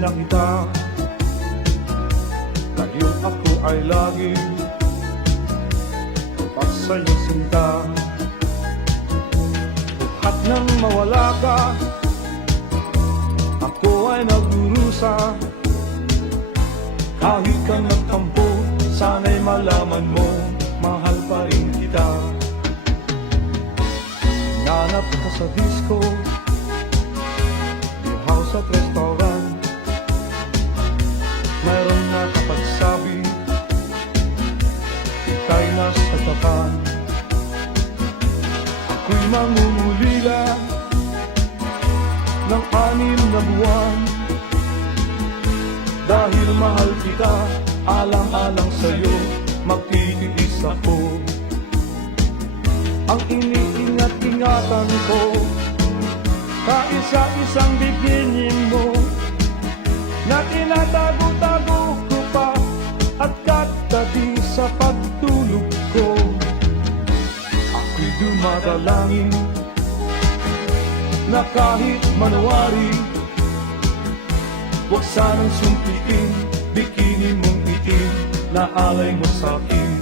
na kita, dahil ako ay laging tapat sa'yo sinta. At nang mawala ka, ako ay nagdurusa. Kahit ka nagtampo, sana'y malaman mo, mahal pa rin kita. Nanap ka sa disco, di house at restaurant. Mayroon na kapagsabi, ika'y nasa Japan. Ako'y mangungulila ng 6 na buwan, dahil mahal kita, alang-alang sa'yo, magtitiis ako. Ang iniingat-ingatan ko, kaisa-isang bikinin mo, na tinatago-tago ko pa, at katabi sa pagtulog ko. Ako'y dumadalangin, na kahit manawari, huwag sanang sumpitin, bikini mong itim, na alay mo sa'kin.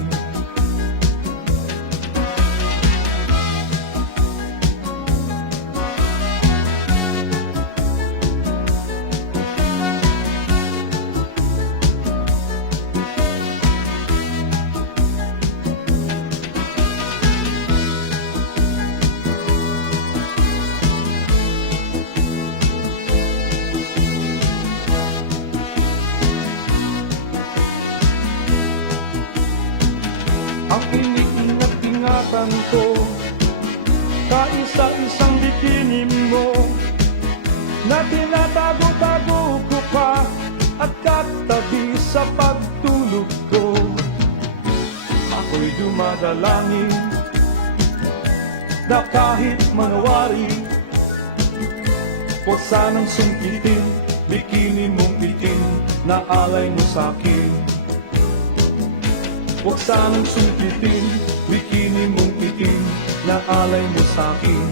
Ang iniingat-ingatan ko, kaisa-isang bikini mo, na tinatago-tago ko pa, at katabi sa pagtulog ko. Ako'y dumadalangin, na kahit manawari, huwag sanang sungkitin, bikini mong itim, na alay mo sa'kin. Huwag sanang sungkitin, bikini mong itim, na alay mo sa'kin.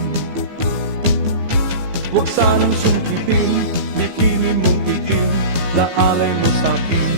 Huwag sanang sungkitin, bikini mong itim, na alay mo sa'kin.